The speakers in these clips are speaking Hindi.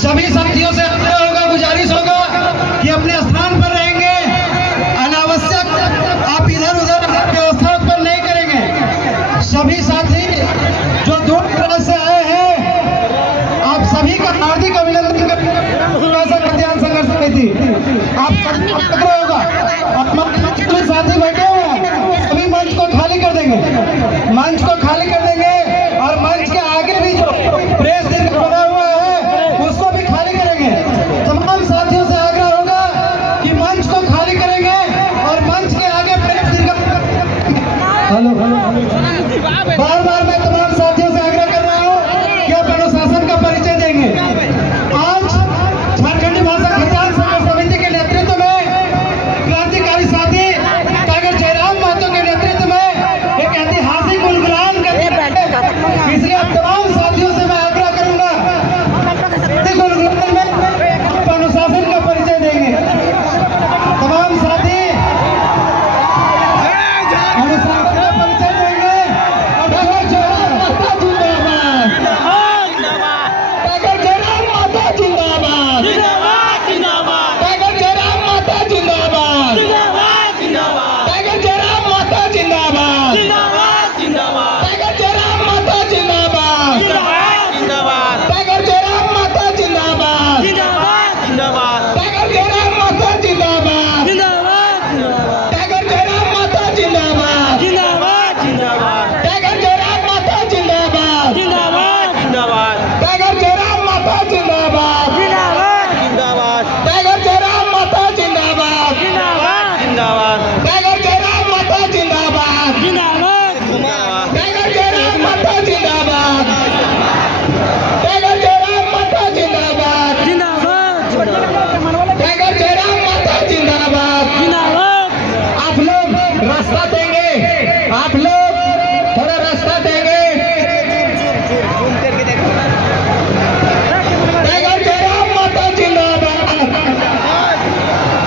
सभी साथियों से होगा, गुजारिश होगा कि अपने स्थान पर रहेंगे, अनावश्यक आप इधर उधर व्यवस्था उत्पन्न नहीं करेंगे। सभी साथी जो दूर दराज से आए हैं, आप सभी का हार्दिक अभिनंदन करते कल्याण संघर्ष समिति। आप सभी होगा, साथी बैठे हुए हैं, सभी मंच को खाली कर देंगे, मंच को खाली कर देंगे और मंच के आगे भी जो प्रेस दिन बना हुआ है उसको भी खाली करेंगे। तमाम साथियों से आग्रह होगा कि मंच को खाली करेंगे और मंच के आगे प्रेस दिन हेलो बार बार मैं तमाम साथियों से आग्रह कर रहा हूँ कि आप अनुशासन का परिचय देंगे। आज झारखंडी भाषा कल्याण संघर्ष समिति के नेतृत्व में क्रांतिकारी साथी टाइगर जयराम महतो के नेतृत्व में एक ऐतिहासिक गुणगान करते हैं। इसलिए अब तमाम साथियों से मैं आग्रह करूंगा गुणगान में अनुशासन का परिचय देंगे। तमाम साथी अनुशासन का परिचय देंगे और टाइगर जयराम महतो जिंदाबाद, टाइगर जयराम महतो जिंदाबाद, टाइगर जयराम महतो जिंदाबाद, टाइगर जयराम महतो जिंदाबाद, टाइगर जयराम महतो जिंदाबाद, टाइगर जयराम महतो जिंदाबाद, टाइगर जयराम महतो जिंदाबाद, टाइगर जयराम महतो जिंदाबाद, टाइगर जयराम महतो जिंदाबाद, टाइगर जयराम महतो जिंदाबाद, टाइगर जयराम महतो जिंदाबाद, टाइगर जयराम महतो जिंदाबाद, टाइगर जयराम महतो जिंदाबाद, टाइगर जयराम महतो जिंदाबाद। आप लोग रास्ता देंगे, आप लोग थोड़ा रास्ता देंगे। टाइगर जयराम महतो जिंदाबाद,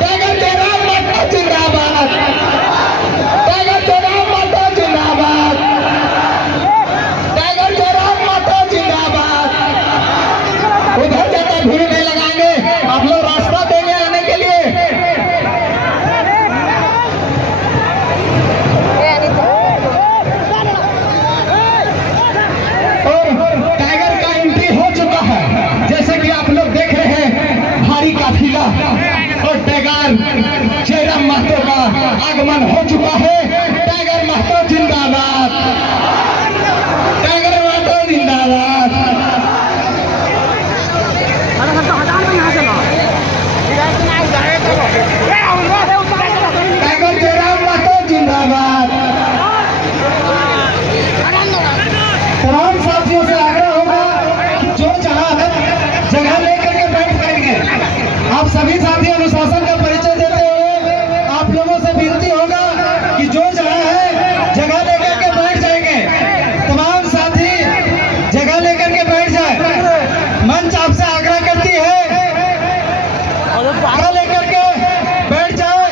टाइगर जयराम महतो जिंदाबाद, टाइगर जयराम महतो जिंदाबाद, टाइगर जयराम महतो जिंदाबाद। उधर ज्यादा भीड़ नहीं लगाएंगे, आप लोग रास्ता देंगे आने के लिए। और टाइगर का एंट्री हो चुका है, जैसे कि आप लोग देख रहे हैं, भारी काफिला और टाइगर जयराम महतो का आगमन हो चुका है। टाइगर महतो जिंदाबाद, टाइगर महतो जिंदाबाद। टाइगर जयराम महतो जिंदाबाद। तमाम साथियों से आग्रह होगा कि जो जगह है जगह लेकर के बैठ जाएंगे। आप सभी साथी अनुशासन का परिचय देते हुए आप लोगों से विनती होगा कि जो जगह है जगह लेकर के बैठ जाएंगे। तमाम साथी जगह लेकर के बैठ जाए। मंच आपसे आग्रह करती है जगह लेकर के बैठ जाए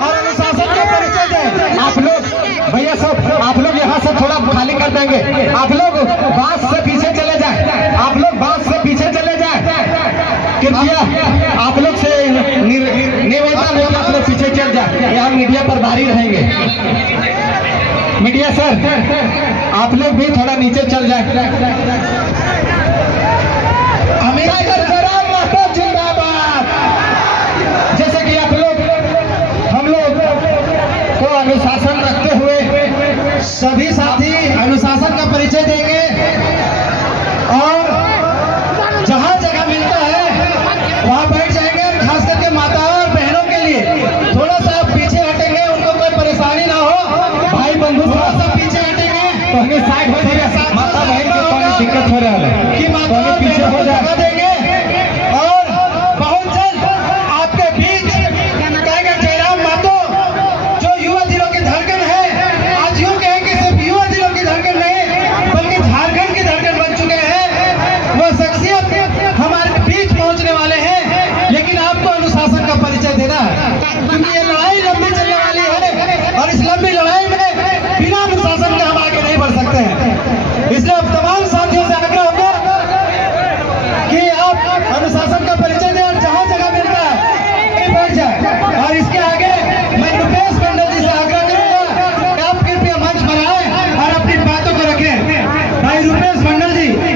और अनुशासन का परिचय दें। आप लोग भैया सब आप लोग यहाँ से थोड़ा खाली कर देंगे। आप लोग बास से पीछे चले जाए, आप लोग बास से पीछे चले जाए। कृपया आप लोग से निवेदन है, आप लोग पीछे चल जाए, यहाँ मीडिया पर भारी रहेंगे। मीडिया सर आप लोग भी थोड़ा नीचे चल जाए। टाइगर जयराम महतो जिंदाबाद। जैसे कि आप लोग हम लोग को अनुशासन रखते हुए सभी साथी अनुशासन का परिचय देंगे और जहां जगह मिलता है वहां बैठ जाएंगे। खास करके माताओं और बहनों के लिए थोड़ा सा पीछे हटेंगे, उनको कोई परेशानी ना हो। भाई बंधु थोड़ा सा पीछे हटेंगे तो हमें साइड हो जाएगा। माता बहन को कोई दिक्कत हो रहा है कि माता और पीछे हो जगह देंगे और बहुत जल्द आपके बीच टाइगर जयराम महतो जो युवा दिलों की धड़कन है, आज यूं कहें कि सिर्फ युवा दिलों की धड़कन नहीं बल्कि झारखंड की धड़कन बन चुके हैं। वह शख्सियत हमारे बीच पहुंचने वाले हैं, लेकिन आपको अनुशासन का परिचय देना है क्योंकि ये लड़ाई लंबी चलने वाली है और इस लंबी लड़ाई में बिना अनुशासन के हम आगे नहीं बढ़ सकते हैं। मंडल जी